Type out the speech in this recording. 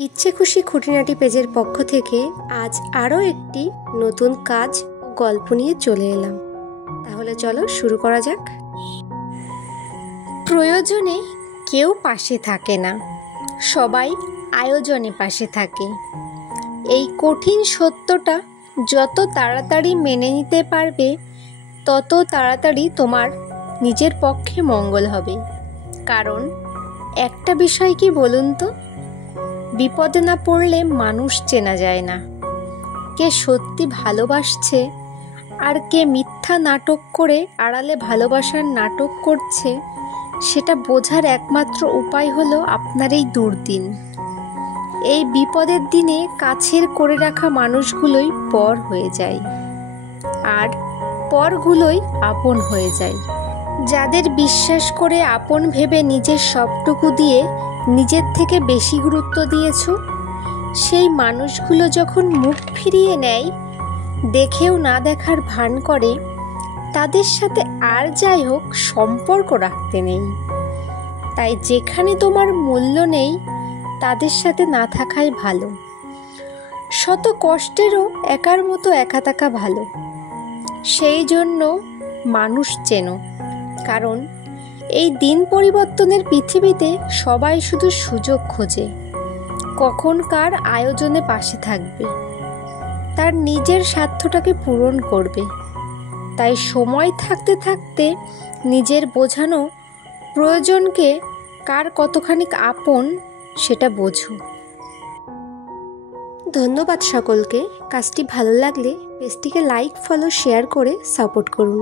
ইচ্ছে খুশি খুঁটিনাটি পেজের পক্ষ থেকে আজ আরও একটি নতুন কাজ ও গল্প নিয়ে চলে এলাম। তাহলে চলো শুরু করা যাক। প্রয়োজনে কেউ পাশে থাকে না, সবাই আয়োজনে পাশে থাকে। এই কঠিন সত্যটা যত তাড়াতাড়ি মেনে নিতে পারবে, তত তাড়াতাড়ি তোমার নিজের পক্ষে মঙ্গল হবে। কারণ একটা বিষয় কি বলুন তো, বিপদে না পড়লে মানুষ চেনা যায় না। কে সত্যি ভালোবাসছে আর কে মিথ্যা নাটক করে আড়ালে ভালোবাসার নাটক করছে, সেটা বোঝার একমাত্র উপায় হলো আপনার এই দুর্দিন। এই বিপদের দিনে কাছের করে রাখা মানুষগুলোই পর হয়ে যায়, আর পরগুলোই আপন হয়ে যায়। যাদের বিশ্বাস করে আপন ভেবে নিজের সবটুকু দিয়ে নিজের থেকে বেশি গুরুত্ব দিয়েছ, সেই মানুষগুলো যখন মুখ ফিরিয়ে নেয়, দেখেও না দেখার ভান করে, তাদের সাথে আর যাই হোক সম্পর্ক রাখতে নেই। তাই যেখানে তোমার মূল্য নেই, তাদের সাথে না থাকাই ভালো। শত কষ্টেরও একার মতো একা থাকা ভালো। সেই জন্য মানুষ চেনো, কারণ এই দিন পরিবর্তনের পৃথিবীতে সবাই শুধু সুযোগ খোঁজে, কখন কার আয়োজনে পাশে থাকবে, তার নিজের স্বার্থটাকে পূরণ করবে। তাই সময় থাকতে থাকতে নিজের বোঝানো প্রয়োজনকে কার কতখানি আপন সেটা বোঝো। ধন্যবাদ সকলকে। কাজটি ভালো লাগলে পেজটিকে লাইক, ফলো, শেয়ার করে সাপোর্ট করুন।